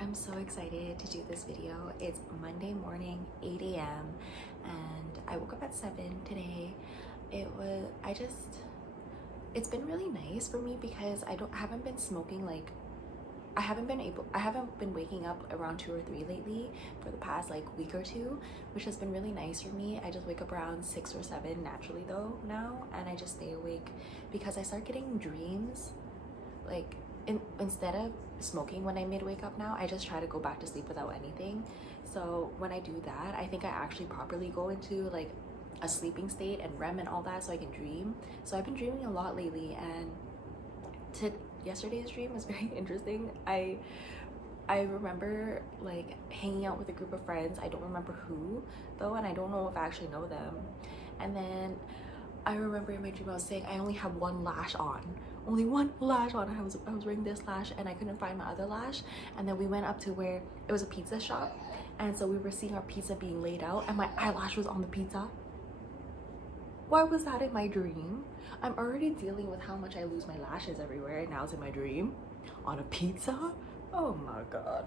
I'm so excited to do this video. It's Monday morning, 8 a.m. and I woke up at 7 today. It's been really nice for me because I haven't been smoking like I haven't been waking up around 2 or 3 lately for the past like week or two, which has been really nice for me. I just wake up around 6 or 7 naturally though now, and I just stay awake because I start getting dreams like instead of smoking when I mid wake up now, I just try to go back to sleep without anything. So when I do that, I think I actually properly go into like a sleeping state and REM and all that so I can dream. So I've been dreaming a lot lately, and yesterday's dream was very interesting. I remember like hanging out with a group of friends. I don't remember who though, and I don't know if I actually know them. And then I remember in my dream I was saying I only have one lash on. Only one lash on. I was wearing this lash and I couldn't find my other lash. And then we went up to where it was a pizza shop, and so we were seeing our pizza being laid out and my eyelash was on the pizza. Why was that in my dream? I'm already dealing with how much I lose my lashes everywhere, and now it's in my dream on a pizza. Oh my god.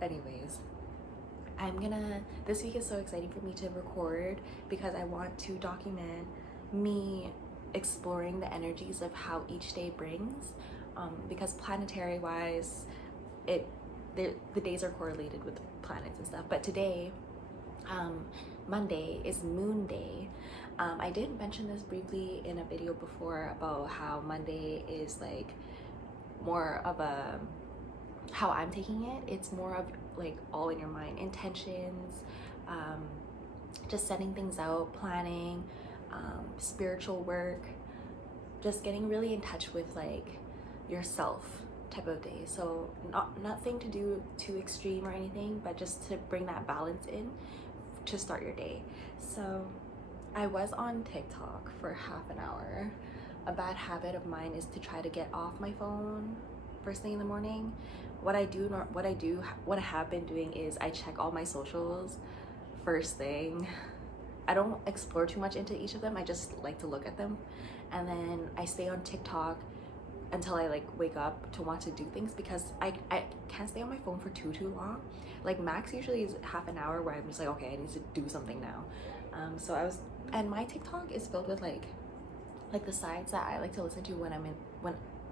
Anyways, this week is so exciting for me to record because I want to document me exploring the energies of how each day brings, because planetary wise the days are correlated with planets and stuff. But today, Monday, is moon day. I did mention this briefly in a video before about how Monday is like more of a, how I'm taking it, it's more of like all in your mind, intentions, just setting things out, planning, spiritual work, just getting really in touch with like yourself type of day. So nothing to do too extreme or anything, but just to bring that balance in to start your day. So I was on TikTok for half an hour. A bad habit of mine is to try to get off my phone first thing in the morning. What I have been doing is I check all my socials first thing. I don't explore too much into each of them. I just like to look at them, and then I stay on TikTok until I like wake up to want to do things, because I can't stay on my phone for too long. Like max usually is half an hour where I'm just like, okay, I need to do something now. And my TikTok is filled with like the sides that I like to listen to when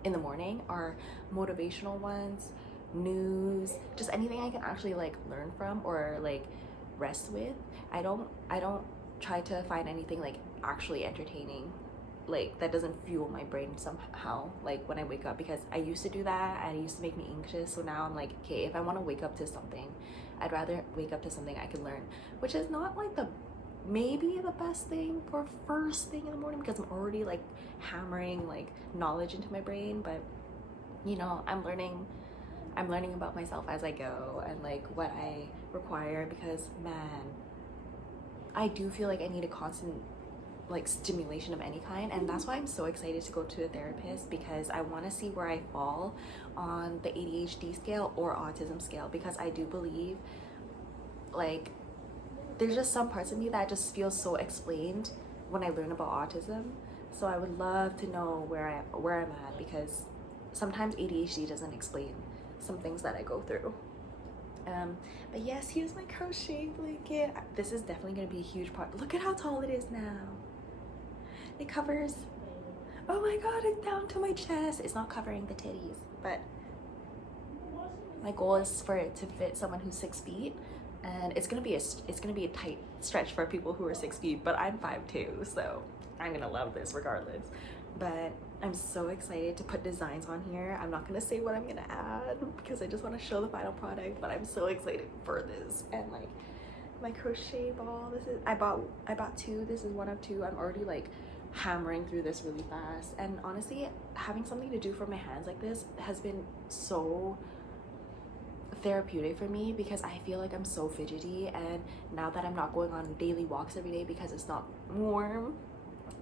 in the morning are motivational ones, news, just anything I can actually like learn from or like rest with. I don't try to find anything like actually entertaining, like that doesn't fuel my brain somehow like when I wake up, because I used to do that and it used to make me anxious. So now I'm like, okay, if I want to wake up to something, I'd rather wake up to something I can learn, which is not like maybe the best thing for first thing in the morning, because I'm already like hammering like knowledge into my brain. But you know, I'm learning about myself as I go and like what I require, because man, I do feel like I need a constant like stimulation of any kind, and that's why I'm so excited to go to a therapist, because I want to see where I fall on the ADHD scale or autism scale, because I do believe like there's just some parts of me that just feels so explained when I learn about autism. So I would love to know where I'm at, because sometimes ADHD doesn't explain some things that I go through. But yes, here's my crochet blanket. This is definitely going to be a huge part. Look at how tall it is now. It covers, oh my god, it's down to my chest. It's not covering the titties, but my goal is for it to fit someone who's 6 feet, and it's gonna be a tight stretch for people who are 6 feet, but I'm 5'2", so I'm gonna love this regardless. But I'm so excited to put designs on here. I'm not gonna say what I'm gonna add because I just want to show the final product, but I'm so excited for this. And like my crochet ball, I bought 2. This is one of 2. I'm already like hammering through this really fast, and honestly having something to do for my hands like this has been so therapeutic for me, because I feel like I'm so fidgety, and now that I'm not going on daily walks every day because it's not warm,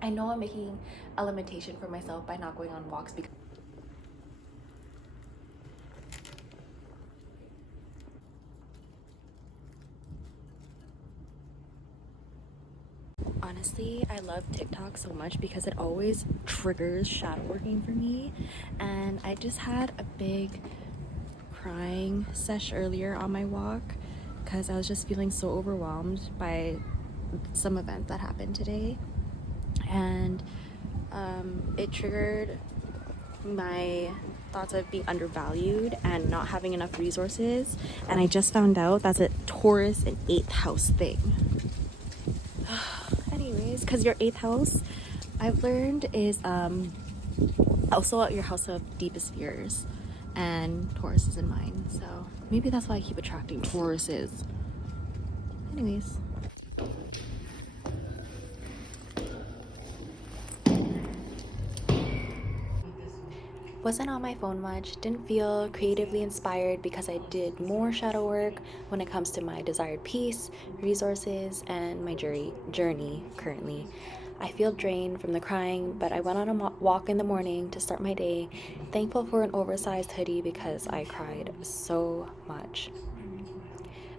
I know I'm making a limitation for myself by not going on walks, because honestly, I love TikTok so much because it always triggers shadow working for me. And I just had a big crying sesh earlier on my walk because I was just feeling so overwhelmed by some events that happened today, and it triggered my thoughts of being undervalued and not having enough resources. And I just found out that's a Taurus and 8th house thing. Anyways, because your 8th house, I've learned, is also at your house of deepest fears, and Taurus is in mine, so maybe that's why I keep attracting Tauruses. Anyways, wasn't on my phone much, didn't feel creatively inspired because I did more shadow work when it comes to my desired peace, resources, and my journey currently. I feel drained from the crying, but I went on a walk in the morning to start my day, thankful for an oversized hoodie because I cried so much.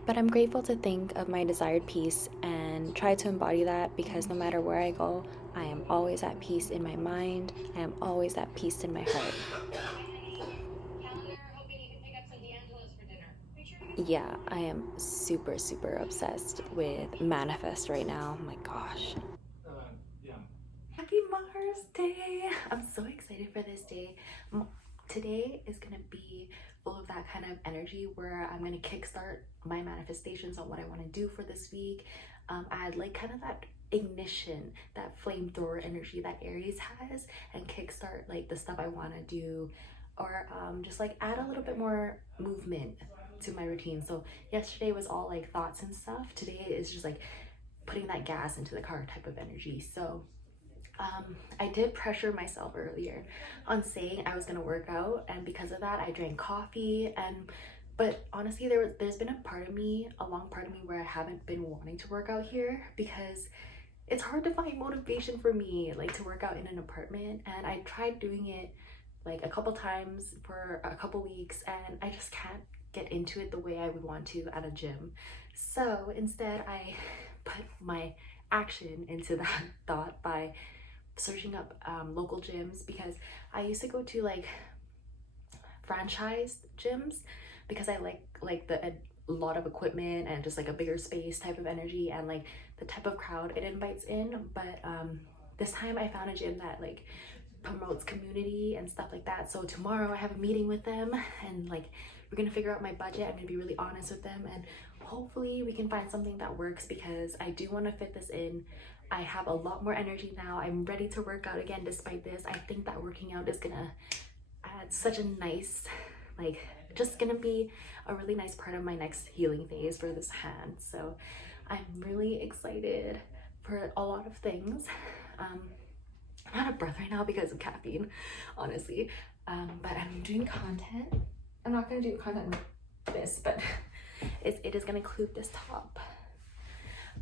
But I'm grateful to think of my desired peace and try to embody that, because no matter where I go, I am always at peace in my mind. I am always at peace in my heart. Yeah, I am super, super obsessed with Manifest right now. Oh my gosh. Happy Mars Day! I'm so excited for this day. Today is gonna be full of that kind of energy where I'm gonna kickstart my manifestations on what I want to do for this week. I'd like kind of that ignition, that flamethrower energy that Aries has, and kickstart like the stuff I want to do, or just like add a little bit more movement to my routine. So yesterday was all like thoughts and stuff. Today is just like putting that gas into the car type of energy. So I did pressure myself earlier on saying I was gonna work out, and because of that I drank coffee. But honestly, there's been a long part of me where I haven't been wanting to work out here, because it's hard to find motivation for me like to work out in an apartment. And I tried doing it like a couple times for a couple weeks, and I just can't get into it the way I would want to at a gym. So instead I put my action into that thought by searching up local gyms, because I used to go to like franchised gyms because I like a lot of equipment and just like a bigger space type of energy, and like the type of crowd it invites in. But this time I found a gym that like promotes community and stuff like that. So tomorrow I have a meeting with them, and like we're gonna figure out my budget. I'm gonna be really honest with them, and hopefully we can find something that works, because I do want to fit this in. I have a lot more energy now. I'm ready to work out again despite this. I think that working out is gonna add such a nice, like, just gonna be a really nice part of my next healing phase for this hand. So I'm really excited for a lot of things. I'm out of breath right now because of caffeine, honestly. But I'm doing content. I'm not gonna do content with this, but it is gonna include this top.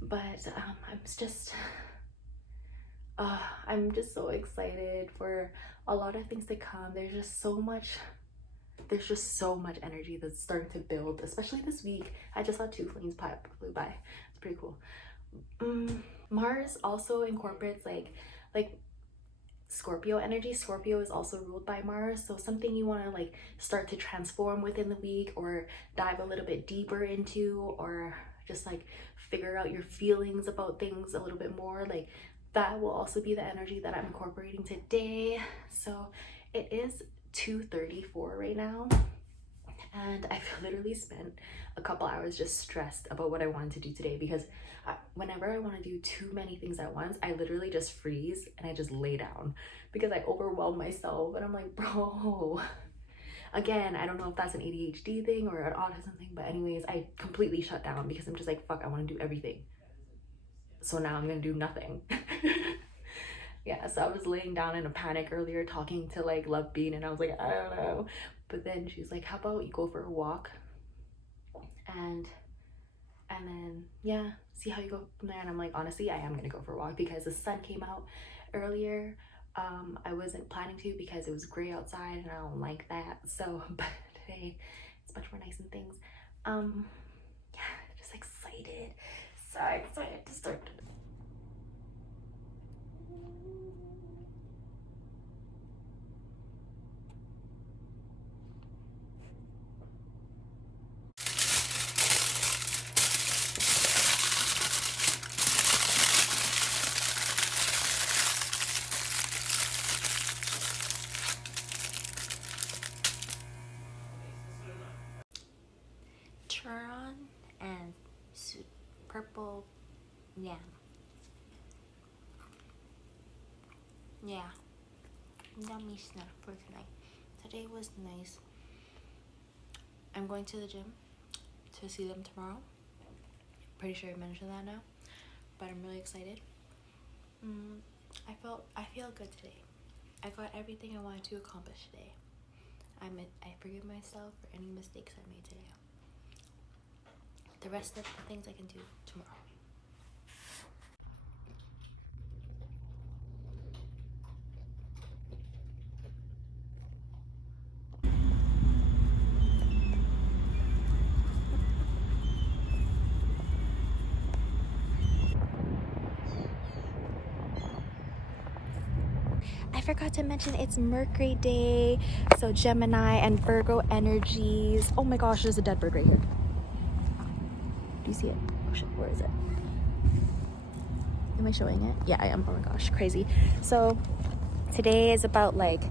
But I'm just so excited for a lot of things to come. There's just so much energy that's starting to build, especially this week. I just saw 2 planes flew by. It's pretty cool. Mars also incorporates like Scorpio energy. Scorpio is also ruled by Mars, so something you want to like start to transform within the week, or dive a little bit deeper into, or just like figure out your feelings about things a little bit more, like that will also be the energy that I'm incorporating today. So it is 2:34 right now, and I've literally spent a couple hours just stressed about what I wanted to do today, because whenever I want to do too many things at once, I literally just freeze and I just lay down because I overwhelm myself. And I'm like, bro, again, I don't know if that's an ADHD thing or an autism thing, but anyways, I completely shut down because I'm just like, fuck, I want to do everything. So now I'm gonna do nothing. Yeah, so I was laying down in a panic earlier talking to like Love Bean, and I was like, I don't know. But then she's like, how about you go for a walk, and then yeah, see how you go from there. And I'm like, honestly, I am gonna go for a walk because the sun came out earlier. I wasn't planning to because it was gray outside and I don't like that. So but today it's much more nice and things. Yeah, just excited, so excited to start. Chiron and purple. Yeah. Yummy snack for tonight. Today was nice. I'm going to the gym to see them tomorrow. Pretty sure I mentioned that now, but I'm really excited. I feel good today. I got everything I wanted to accomplish today. I forgive myself for any mistakes I made today. The rest of the things I can do tomorrow. I forgot to mention it's Mercury Day, so Gemini and Virgo energies. Oh my gosh, there's a dead bird right here. Do you see it? Oh shit, where is it? Am I showing it? Yeah, I am. Oh my gosh, crazy. So today is about like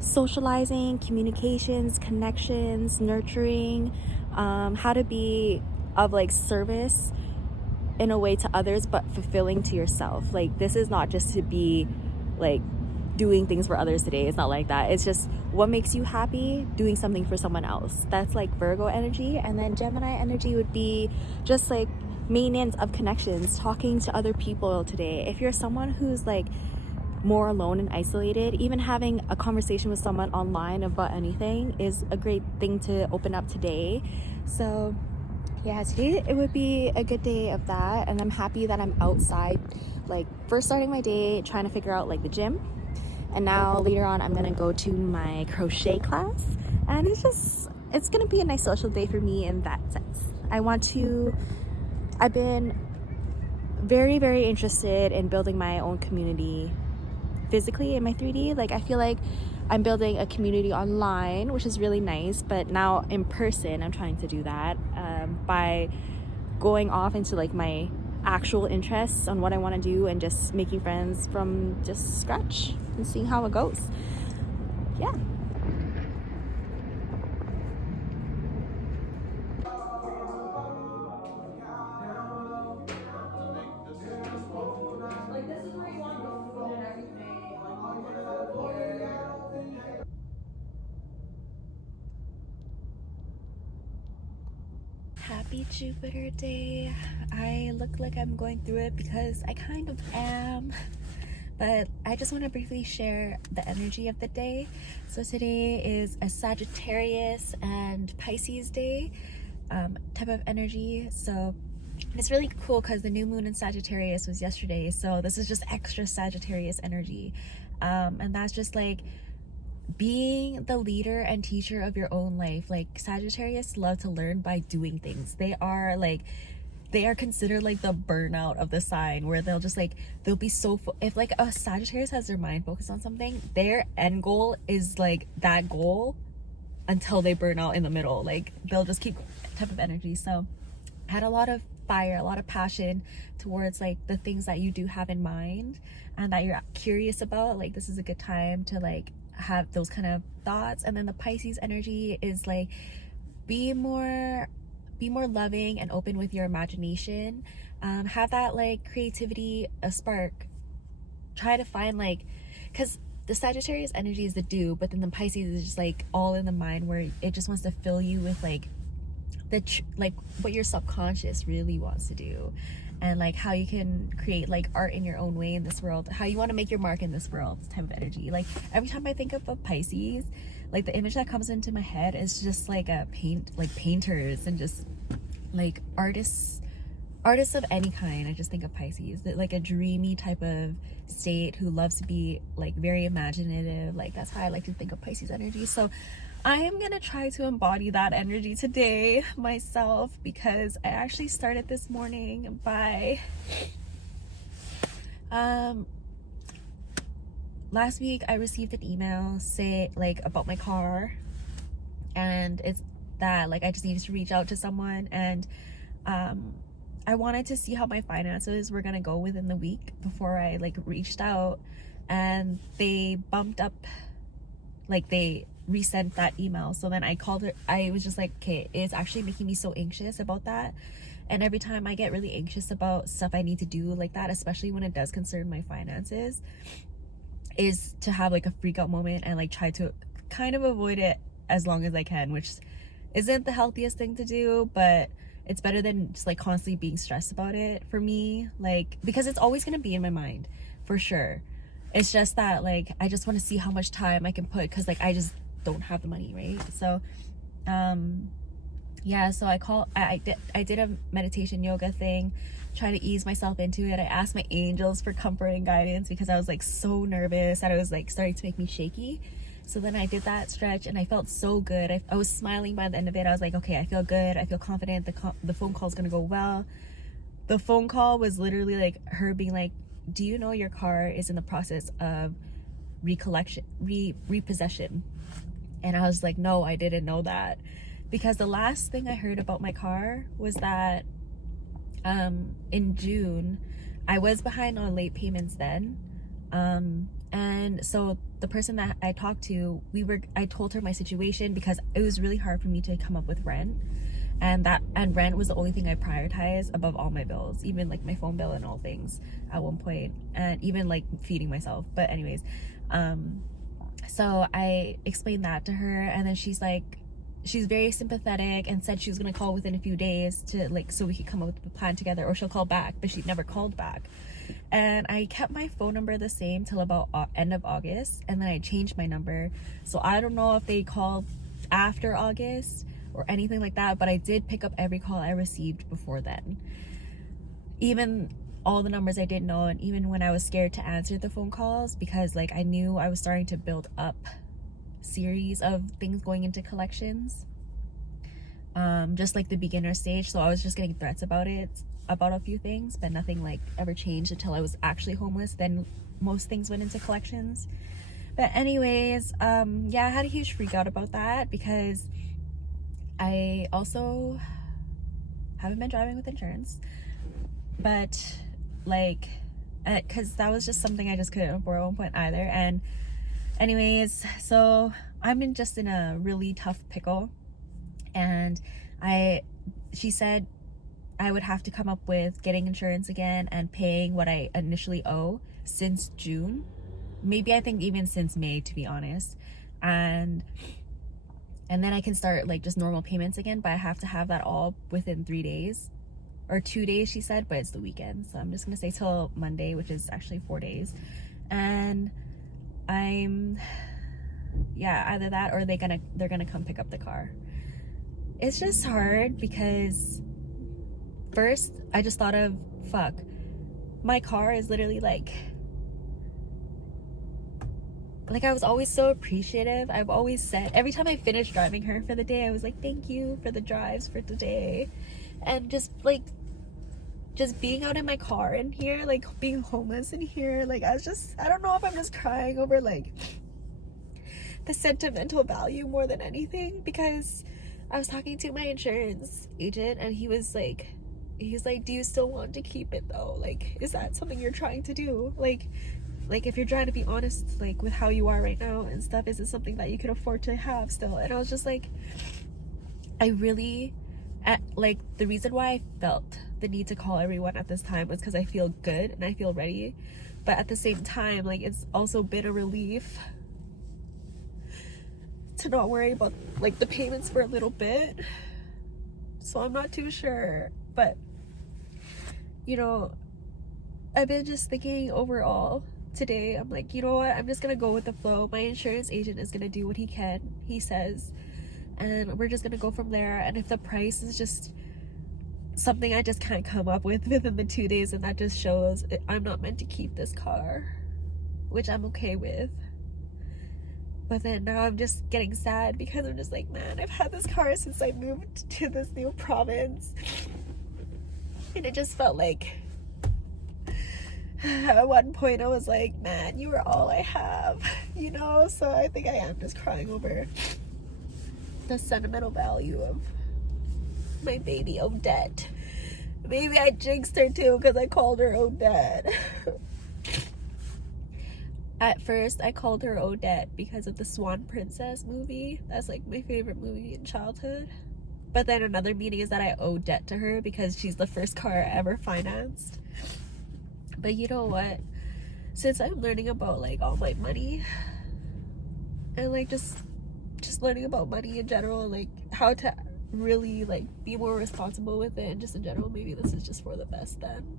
socializing, communications, connections, nurturing, how to be of like service in a way to others but fulfilling to yourself. Like this is not just to be like doing things for others today. It's not like that. It's just what makes you happy, doing something for someone else. That's like Virgo energy. And then Gemini energy would be just like maintenance of connections, talking to other people today. If you're someone who's like more alone and isolated, even having a conversation with someone online about anything is a great thing to open up today. So yeah, today it would be a good day of that, and I'm happy that I'm outside, like first starting my day trying to figure out like the gym, and now later on I'm gonna go to my crochet class, and it's gonna be a nice social day for me in that sense. I've been very, very interested in building my own community physically in my 3D. Like I feel like I'm building a community online, which is really nice, but now in person I'm trying to do that by going off into like my actual interests on what I want to do and just making friends from just scratch and seeing how it goes. Yeah. Happy Jupiter Day. I look like I'm going through it because I kind of am, but I just want to briefly share the energy of the day. So today is a Sagittarius and Pisces day type of energy. So it's really cool because the new moon in Sagittarius was yesterday, so this is just extra Sagittarius energy, and that's just like being the leader and teacher of your own life. Like Sagittarius love to learn by doing things. They are considered like the burnout of the sign, where they'll be so if like a Sagittarius has their mind focused on something, their end goal is like that goal until they burn out in the middle. Like they'll just keep type of energy. So I had a lot of fire, a lot of passion towards like the things that you do have in mind and that you're curious about. Like this is a good time to like have those kind of thoughts. And then the Pisces energy is like be more loving and open with your imagination. Have that like creativity, a spark. Try to find like, because the Sagittarius energy is the do, but then the Pisces is just like all in the mind, where it just wants to fill you with like like what your subconscious really wants to do, and like how you can create like art in your own way in this world, how you want to make your mark in this world type of energy. Like every time I think of a Pisces, like the image that comes into my head is just like painters and just like artists of any kind. I just think of Pisces, like a dreamy type of state who loves to be like very imaginative. Like that's how I like to think of Pisces energy. So I am gonna try to embody that energy today myself, because I actually started this morning by last week I received an email about my car, and it's that like I just needed to reach out to someone, and I wanted to see how my finances were gonna go within the week before I like reached out, and they bumped up, like they resent that email. So then I called her. I was just like, okay, it's actually making me so anxious about that. And every time I get really anxious about stuff I need to do like that, especially when it does concern my finances, is to have like a freak out moment and like try to kind of avoid it as long as I can, which isn't the healthiest thing to do, but it's better than just like constantly being stressed about it for me, like, because it's always going to be in my mind for sure. It's just that like I just want to see how much time I can put, because like I just don't have the money, right? So yeah, so I did a meditation yoga thing, trying to ease myself into it. I asked my angels for comfort and guidance because I was like so nervous that it was like starting to make me shaky. So then I did that stretch and I felt so good. I was smiling by the end of it. I was like, okay, I feel good. I feel confident. The phone call is going to go well. The phone call was literally like her being like, do you know your car is in the process of repossession? And I was like, no, I didn't know that. Because the last thing I heard about my car was that in June, I was behind on late payments then. And so the person that I talked to, I told her my situation because it was really hard for me to come up with rent. And rent was the only thing I prioritized above all my bills, even like my phone bill and all things at one point, and even like feeding myself. But anyways, so I explained that to her, and then she's very sympathetic and said she was gonna call within a few days to like so we could come up with a plan together, or she'll call back, but she never called back. And I kept my phone number the same till about end of August, and then I changed my number. So I don't know if they called after August or anything like that, but I did pick up every call I received before then, even all the numbers I didn't know, and even when I was scared to answer the phone calls, because like I knew I was starting to build up series of things going into collections, just like the beginner stage. So I was just getting threats about a few things, but nothing like ever changed until I was actually homeless. Then most things went into collections. But anyways, yeah, I had a huge freak out about that because I also haven't been driving with insurance, but like, because that was just something I just couldn't afford at one point either. And anyways, so I'm just in a really tough pickle, and she said I would have to come up with getting insurance again and paying what I initially owe since June, maybe I think even since May, to be honest, and then I can start like just normal payments again, but I have to have that all within 3 days or 2 days, she said, but it's the weekend, so I'm just gonna say till Monday, which is actually 4 days. And either that or they're gonna come pick up the car. It's just hard because first I just thought of, fuck, my car is literally like I was always so appreciative. I've always said, every time I finished driving her for the day, I was like, thank you for the drives for today. And just being out in my car in here, like being homeless in here, like I don't know if I'm just crying over like the sentimental value more than anything, because I was talking to my insurance agent and he was like, do you still want to keep it though? Like, is that something you're trying to do? Like if you're trying to be honest, like with how you are right now and stuff, is it something that you could afford to have still? And I was just like, I really, like, the reason why I felt the need to call everyone at this time was because I feel good and I feel ready, but at the same time, like, it's also been a relief to not worry about like the payments for a little bit. So I'm not too sure, but you know, I've been just thinking overall today, I'm like, you know what, I'm just gonna go with the flow. My insurance agent is gonna do what he can, he says, and we're just gonna go from there. And if the price is just something I just can't come up with within the 2 days, and that just shows I'm not meant to keep this car, which I'm okay with. But then now I'm just getting sad because I'm just like, man, I've had this car since I moved to this new province, and it just felt like at one point I was like, man, you are all I have, you know? So I think I am just crying over the sentimental value of my baby Odette. Maybe I jinxed her too because I called her Odette. At first, I called her Odette because of the Swan Princess movie. That's like my favorite movie in childhood. But then another meaning is that I owe debt to her because she's the first car I ever financed. But you know what? Since I'm learning about like all my money and like just learning about money in general, like how to really like be more responsible with it, and just in general, maybe this is just for the best. Then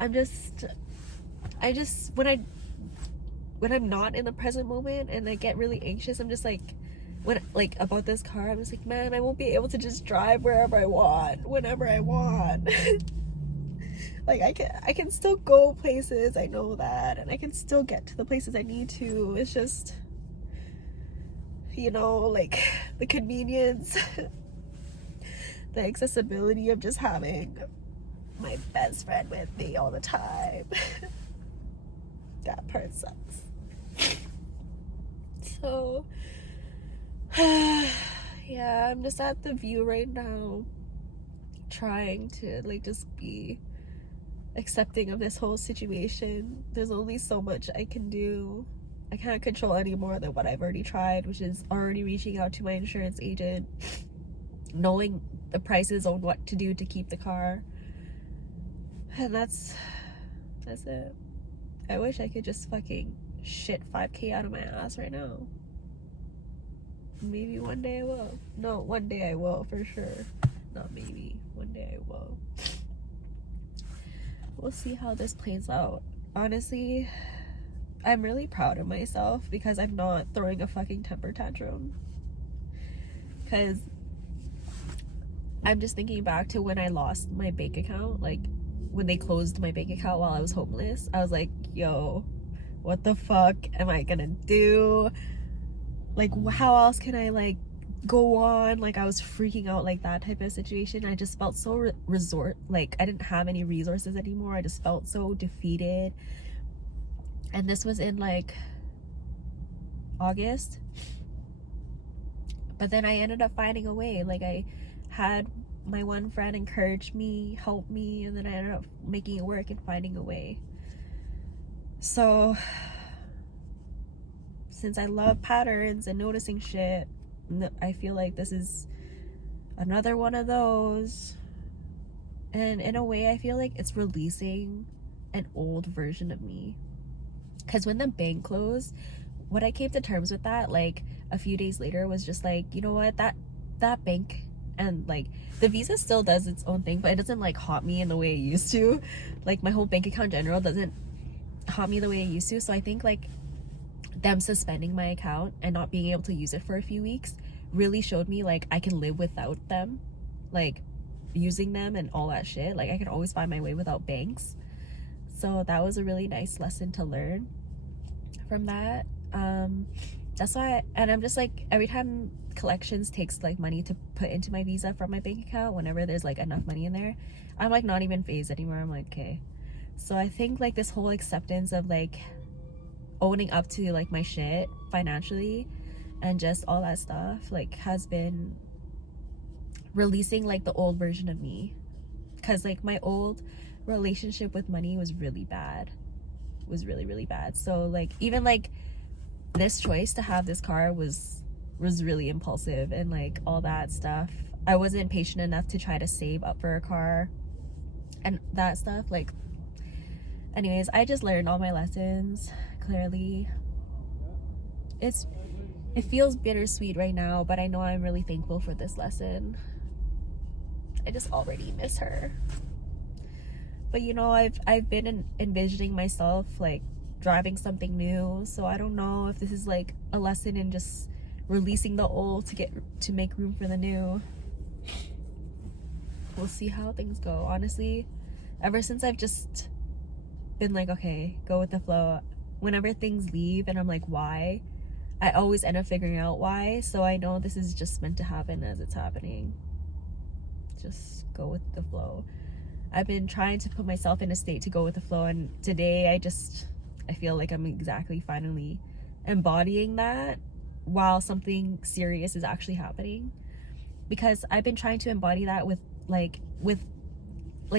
I just when I'm not in the present moment and I get really anxious, I'm just like, when like about this car, I'm just like, man, I won't be able to just drive wherever I want, whenever I want. Like I can still go places, I know that, and I can still get to the places I need to. It's just, you know, like the convenience, the accessibility of just having my best friend with me all the time. That part sucks. So yeah, I'm just at the view right now, trying to like just be accepting of this whole situation. There's only so much I can do. I can't control any more than what I've already tried, which is already reaching out to my insurance agent, knowing the prices on what to do to keep the car. And that's it. I wish I could just fucking shit 5K out of my ass right now. Maybe one day I will. No, one day I will for sure. Not maybe. One day I will. We'll see how this plays out. Honestly, I'm really proud of myself because I'm not throwing a fucking temper tantrum. Because I'm just thinking back to when I lost my bank account, like when they closed my bank account while I was homeless. I was like, yo, what the fuck am I gonna do? Like, how else can I like go on? Like, I was freaking out, like that type of situation. I just felt so like I didn't have any resources anymore. I just felt so defeated. And this was in like August. But then I ended up finding a way. Like, I had my one friend encourage me, help me, and then I ended up making it work and finding a way. So since I love patterns and noticing shit, I feel like this is another one of those. And in a way, I feel like it's releasing an old version of me. Because when the bank closed, what I came to terms with that, like a few days later, was just like, you know what, that bank, and like the Visa still does its own thing, but it doesn't like haunt me in the way it used to. Like my whole bank account in general doesn't haunt me the way it used to. So I think like them suspending my account and not being able to use it for a few weeks really showed me like I can live without them, like using them and all that shit. Like I can always find my way without banks. So that was a really nice lesson to learn from that. That's why, and I'm just like, every time collections takes like money to put into my Visa from my bank account, whenever there's like enough money in there, I'm like not even phased anymore. I'm like, okay. So I think like this whole acceptance of like owning up to like my shit financially and just all that stuff like has been releasing like the old version of me. Because like my old relationship with money was really bad, was really bad. So like even like this choice to have this car was really impulsive and like all that stuff. I wasn't patient enough to try to save up for a car and that stuff. Like anyways, I just learned all my lessons clearly. It feels bittersweet right now, but I know I'm really thankful for this lesson. I just already miss her. But you know, I've been envisioning myself like driving something new, so I don't know if this is like a lesson in just releasing the old to make room for the new. We'll see how things go. Honestly, ever since I've just been like, okay, go with the flow. Whenever things leave and I'm like, why? I always end up figuring out why. So I know this is just meant to happen as it's happening. Just go with the flow. I've been trying to put myself in a state to go with the flow, and today I feel like I'm exactly finally embodying that while something serious is actually happening. Because I've been trying to embody that with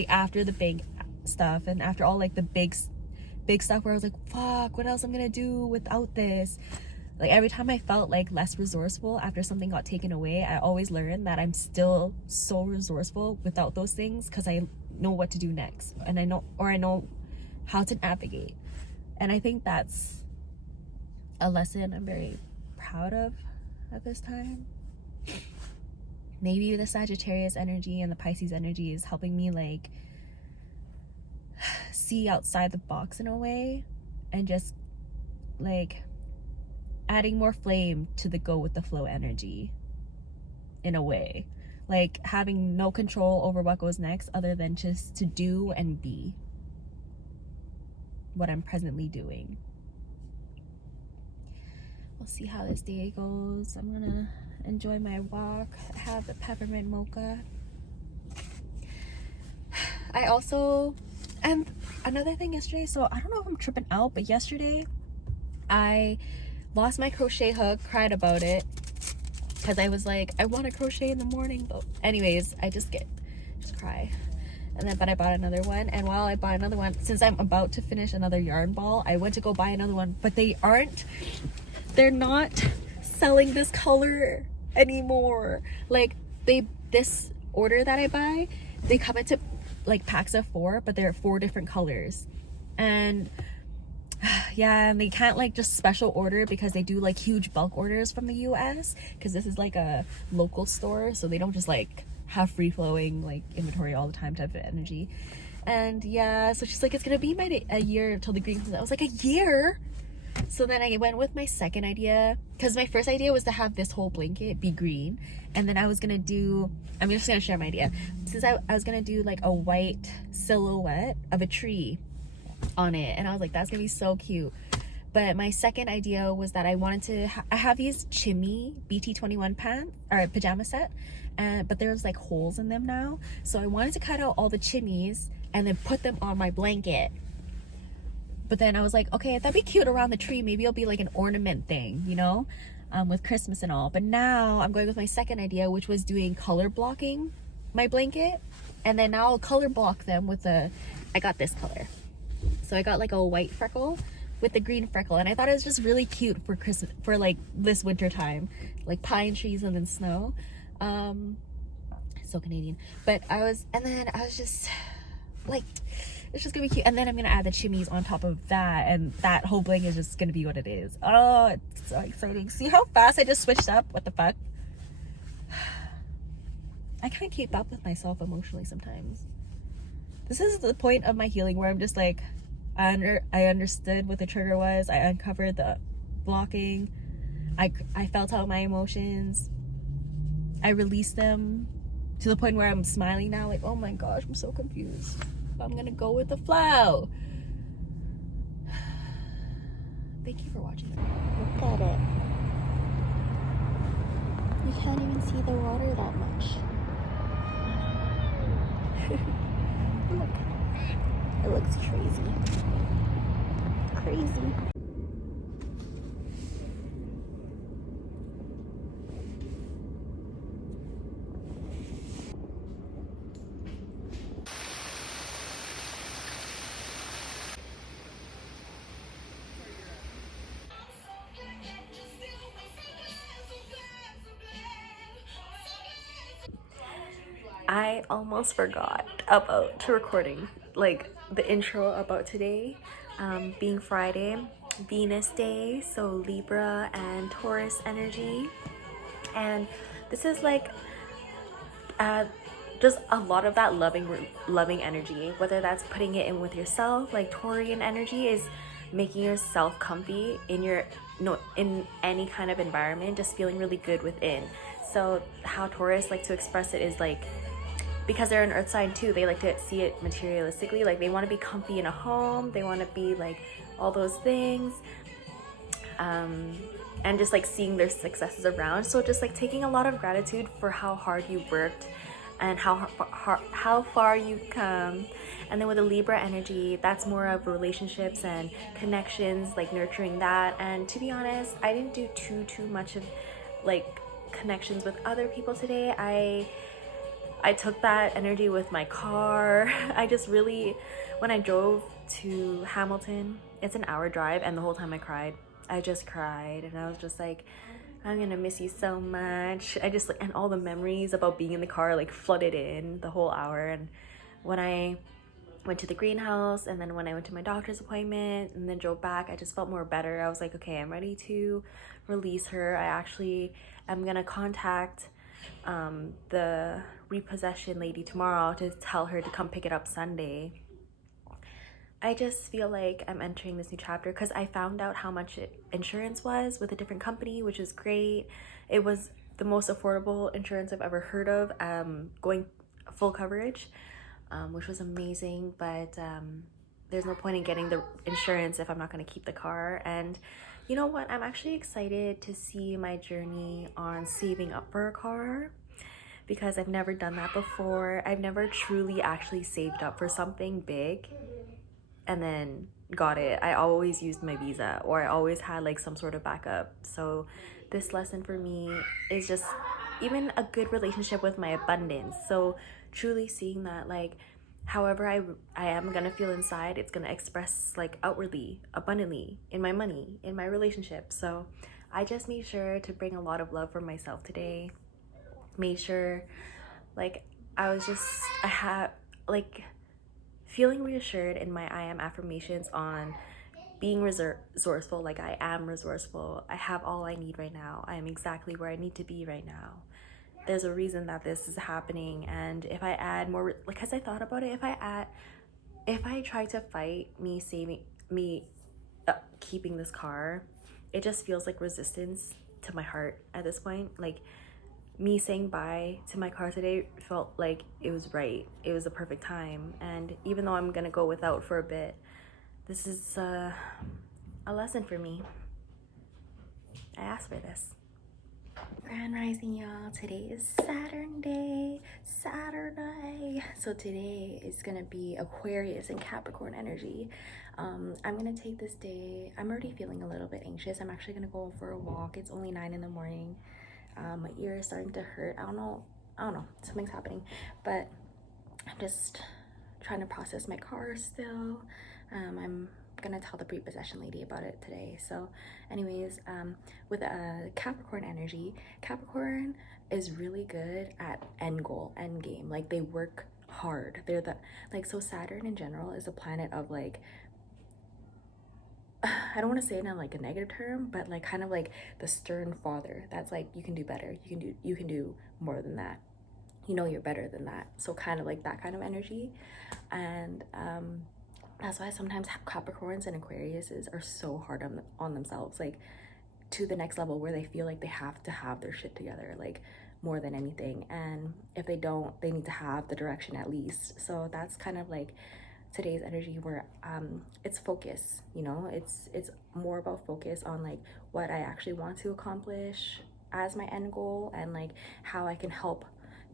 after the big stuff and after all like the big big stuff where I was like, fuck, what else I'm gonna do without this? Like every time I felt like less resourceful after something got taken away, I always learned that I'm still so resourceful without those things, because I know what to do next, and I know how to navigate. And I think that's a lesson I'm very proud of at this time. Maybe the Sagittarius energy and the Pisces energy is helping me like see outside the box in a way, and just like adding more flame to the go with the flow energy in a way, like having no control over what goes next other than just to do and be what I'm presently doing. We'll see how this day goes. I'm gonna enjoy my walk, have the peppermint mocha. I also, and another thing yesterday, so I don't know if I'm tripping out, but yesterday I lost my crochet hook, cried about it because I was like, I want to crochet in the morning, but anyways, I just cry. And then, but I bought another one, and while I bought another one, since I'm about to finish another yarn ball, I went to go buy another one, but they're not selling this color anymore. Like this order that I buy, they come into like packs of 4, but they're 4 different colors. And yeah, and they can't like just special order because they do like huge bulk orders from the US, because this is like a local store, so they don't just like have free flowing like inventory all the time type of energy. And yeah, so she's like, it's gonna be a year until the green comes out. I was like, a year? So then I went with my second idea, because my first idea was to have this whole blanket be green, and then I'm just gonna share my idea. Since I was gonna do like a white silhouette of a tree on it, and I was like, that's gonna be so cute. But my second idea was that I wanted to I have these Chimmy BT21 pants or pajama set, but there's like holes in them now, so I wanted to cut out all the chimneys and then put them on my blanket. But then I was like, okay, that'd be cute around the tree, maybe it'll be like an ornament thing, you know, with Christmas and all. But now I'm going with my second idea, which was doing color blocking my blanket, and then now I'll color block them with I got this color. So I got like a white freckle with the green freckle, and I thought it was just really cute for Christmas, for like this winter time, like pine trees and then snow. So Canadian. But I was just like, it's just gonna be cute. And then I'm gonna add the chimneys on top of that, and that whole bling is just gonna be what it is. Oh, it's so exciting. See how fast I just switched up? What the fuck? I can't keep up with myself emotionally sometimes. This is the point of my healing where I'm just like, I understood what the trigger was. I uncovered the blocking. I felt out my emotions. I released them to the point where I'm smiling now, like, oh my gosh, I'm so confused. I'm gonna go with the flow. Thank you for watching. Look at it. You can't even see the water that much. Look. It looks crazy. Crazy. I almost forgot about recording like the intro about today, being Friday, Venus day, so Libra and Taurus energy. And this is like just a lot of that loving energy, whether that's putting it in with yourself, like Taurian energy is making yourself comfy in any kind of environment, just feeling really good within. So how Taurus like to express it is like, because they're an earth sign too, they like to see it materialistically, like they want to be comfy in a home, they want to be like all those things, and just like seeing their successes around. So just like taking a lot of gratitude for how hard you worked and how far you've come. And then with the Libra energy, that's more of relationships and connections, like nurturing that. And to be honest, I didn't do too much of like connections with other people today. I took that energy with my car. I just really, when I drove to Hamilton, it's an hour drive, and the whole time I cried. I just cried, and I was just like, I'm gonna miss you so much. I just, like, and all the memories about being in the car like flooded in the whole hour. And when I went to the greenhouse, and then when I went to my doctor's appointment and then drove back, I just felt more better. I was like, okay, I'm ready to release her. I actually am gonna contact the repossession lady tomorrow to tell her to come pick it up Sunday. I just feel like I'm entering this new chapter because I found out how much insurance was with a different company, which is great. It was the most affordable insurance I've ever heard of, going full coverage, which was amazing. But there's no point in getting the insurance if I'm not going to keep the car. And you know what? I'm actually excited to see my journey on saving up for a car, because I've never done that before. I've never truly actually saved up for something big and then got it. I always used my visa, or I always had like some sort of backup. So this lesson for me is just even a good relationship with my abundance. So truly seeing that, like, however I am gonna feel inside, it's gonna express like outwardly, abundantly, in my money, in my relationship. So I just made sure to bring a lot of love for myself today. Made sure, like, I have like feeling reassured in my I am affirmations on being resourceful. Like, I am resourceful. I have all I need right now. I am exactly where I need to be right now. There's a reason that this is happening. And if I add more, like, as I thought about it, if I try to fight me saving me keeping this car, it just feels like resistance to my heart at this point. Like, me saying bye to my car today felt like it was right. It was the perfect time. And even though I'm gonna go without for a bit, this is a lesson for me. I asked for this. Grand Rising, y'all. Today is Saturday. So today is gonna be Aquarius and Capricorn energy. I'm gonna take this day. I'm already feeling a little bit anxious. I'm actually gonna go for a walk. It's only 9 in the morning. My ear is starting to hurt. I don't know, something's happening, but I'm just trying to process my car still. I'm gonna tell the prepossession lady about it today. So anyways, with Capricorn energy, Capricorn is really good at end goal, end game. Like, they work hard. They're the, like, so Saturn in general is a planet of, like, I don't want to say it in like a negative term, but like kind of like the stern father that's like, you can do better, you can do more than that, you know, you're better than that. So kind of like that kind of energy. And that's why sometimes Capricorns and Aquariuses are so hard on themselves, like to the next level, where they feel like they have to have their shit together, like more than anything. And if they don't, they need to have the direction at least. So that's kind of like today's energy, where it's focus, you know, it's more about focus on like what I actually want to accomplish as my end goal, and like how I can help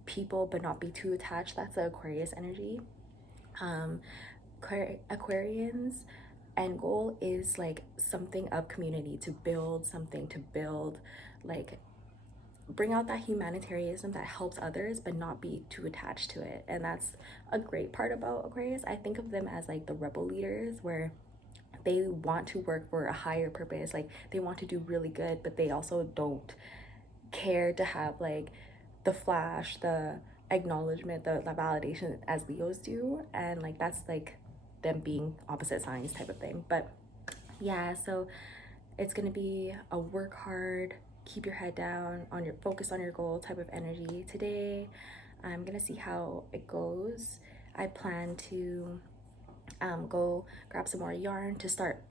people but not be too attached. That's the Aquarius energy. Aquarians end goal is like something of community, to build something, to build, like, bring out that humanitarianism that helps others but not be too attached to it. And that's a great part about Aquarius. I think of them as like the rebel leaders, where they want to work for a higher purpose. Like, they want to do really good, but they also don't care to have like the flash, the acknowledgement, the validation as Leos do. And like, that's like them being opposite signs type of thing. But yeah, so it's gonna be a work hard, keep your head down, on your focus on your goal type of energy today. I'm gonna see how it goes. I plan to go grab some more yarn to start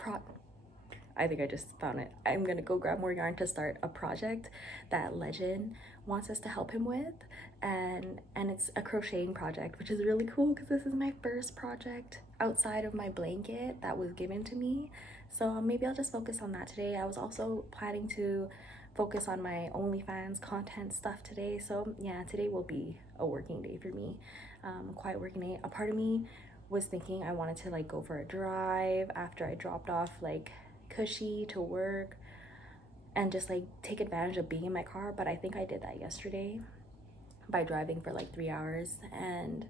I think I just found it. I'm gonna go grab more yarn to start a project that Legend wants us to help him with, and it's a crocheting project, which is really cool because this is my first project outside of my blanket that was given to me. So maybe I'll just focus on that today. I was also planning to focus on my OnlyFans content stuff today. So yeah, today will be a working day for me, a quiet working day. A part of me was thinking I wanted to like go for a drive after I dropped off like Cushy to work and just like take advantage of being in my car, but I think I did that yesterday. by driving for like 3 hours, and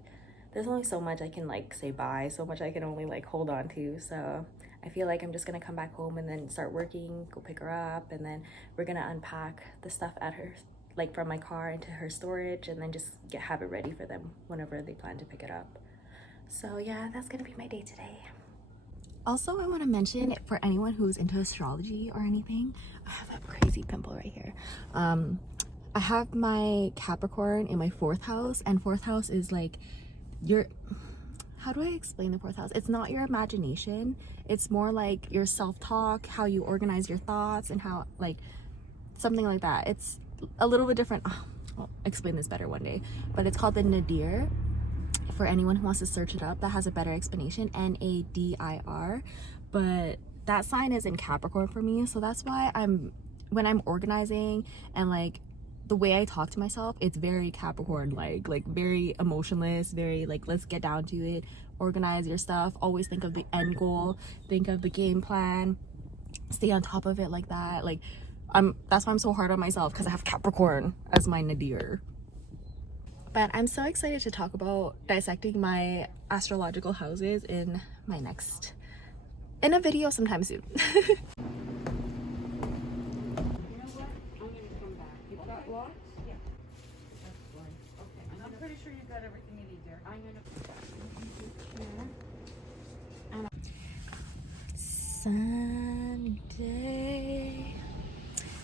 there's only so much I can like say bye, so much I can only like hold on to. So I feel like I'm just gonna come back home and then start working, go pick her up, and then we're gonna unpack the stuff at her, like from my car into her storage, and then just have it ready for them whenever they plan to pick it up. So yeah, that's gonna be my day today. Also, I want to mention, for anyone who's into astrology or anything, I have a crazy pimple right here. I have my Capricorn in my 4th house, and 4th house is like your, how do I explain the 4th house? It's not your imagination. It's more like your self-talk, how you organize your thoughts, and how, like, something like that. It's a little bit different. Oh, I'll explain this better one day, but it's called the nadir. For anyone who wants to search it up, that has a better explanation, Nadir. But that sign is in Capricorn for me, so that's why when I'm organizing and like the way I talk to myself, it's very Capricorn like very emotionless, very like, let's get down to it, organize your stuff, always think of the end goal, think of the game plan, stay on top of it, like that. Like that's why I'm so hard on myself, because I have Capricorn as my nadir. But I'm so excited to talk about dissecting my astrological houses in a video sometime soon. Sunday,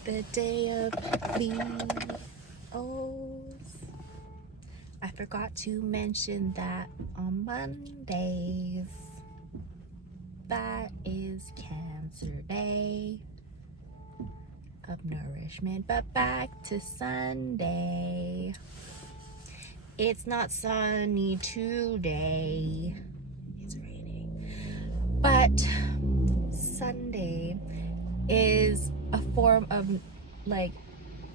the day of Leos. I forgot to mention that on Mondays, that is Cancer Day of nourishment. But back to Sunday. It's not sunny today. It's raining. But Sunday is a form of like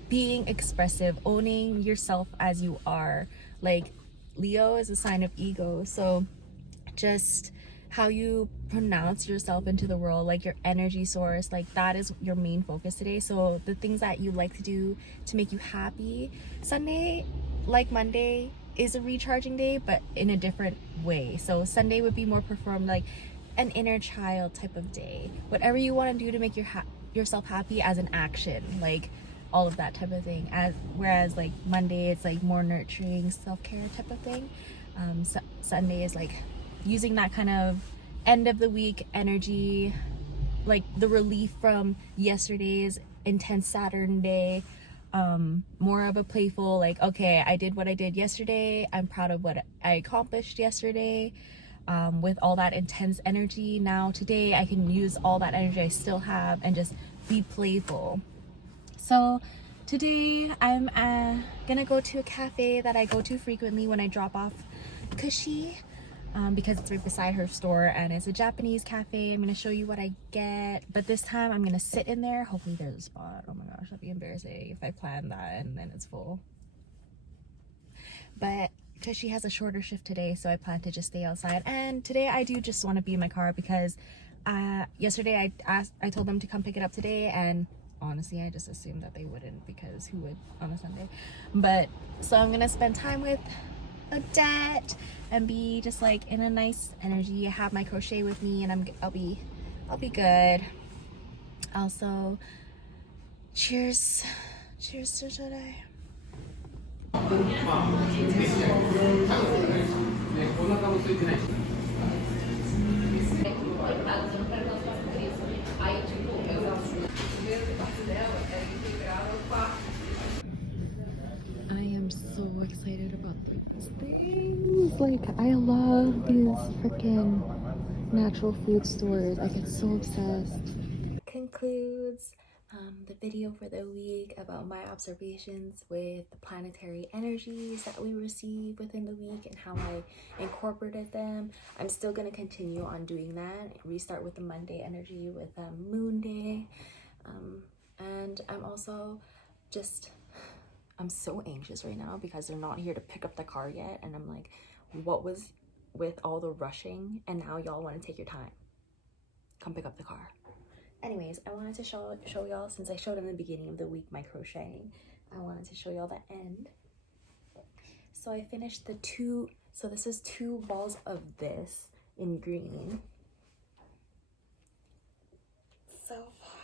being expressive, owning yourself as you are. Like, Leo is a sign of ego, so just how you pronounce yourself into the world, like your energy source, like that is your main focus today. So the things that you like to do to make you happy. Sunday, like Monday, is a recharging day, but in a different way. So Sunday would be more performed like an inner child type of day. Whatever you want to do to make yourself happy as an action, like all of that type of thing. Whereas like Monday, it's like more nurturing self-care type of thing. Sunday is like using that kind of end of the week energy, like the relief from yesterday's intense Saturn day. More of a playful, like, okay, I did what I did yesterday, I'm proud of what I accomplished yesterday. With all that intense energy, now today I can use all that energy I still have and just be playful. So today I'm gonna go to a cafe that I go to frequently when I drop off Kushi, because it's right beside her store, and it's a Japanese cafe. I'm gonna show you what I get, but this time I'm gonna sit in there. Hopefully there's a spot. Oh my gosh, that'd be embarrassing if I plan that and then it's full. But because she has a shorter shift today, so I plan to just stay outside. And today I do just want to be in my car, because yesterday I told them to come pick it up today, and honestly I just assumed that they wouldn't, because who would on a Sunday? But so I'm gonna spend time with Odette and be just like in a nice energy. I have my crochet with me, and I'll be good. Also, cheers to today. I am so excited about these things. Like, I love these freaking natural food stores. I get so obsessed. Concludes the video for the week about my observations with the planetary energies that we receive within the week and how I incorporated them. I'm still going to continue on doing that. Restart with the Monday energy with Moon Day. And I'm also just, I'm so anxious right now because they're not here to pick up the car yet. And I'm like, what was with all the rushing? And now y'all want to take your time. Come pick up the car. Anyways, I wanted to show y'all, since I showed in the beginning of the week my crocheting, I wanted to show y'all the end. So I finished the two, so this is 2 balls of this in green. So far,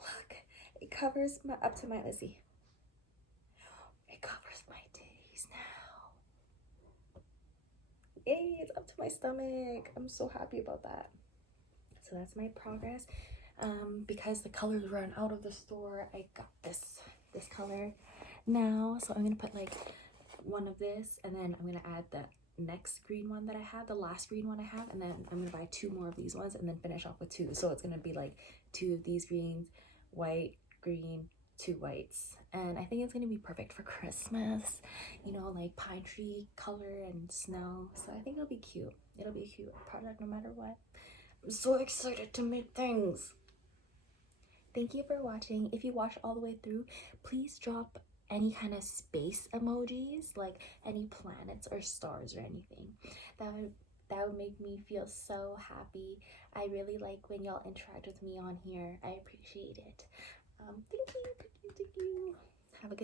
look, it covers my, up to my, let's see. It covers my titties now. Yay, it's up to my stomach. I'm so happy about that. So that's my progress. Because the colors run out of the store, I got this color now. So I'm gonna put like one of this, and then I'm gonna add the next green one that I had, the last green one I have, and then I'm gonna buy 2 more of these ones and then finish off with 2. So it's gonna be like 2 of these greens, white, green, 2 whites. And I think it's gonna be perfect for Christmas, you know, like pine tree color and snow. So I think it'll be cute. It'll be a cute project no matter what. I'm so excited to make things. Thank you for watching. If you watched all the way through, please drop any kind of space emojis, like any planets or stars or anything. That would make me feel so happy. I really like when y'all interact with me on here. I appreciate it. Thank you. Have a good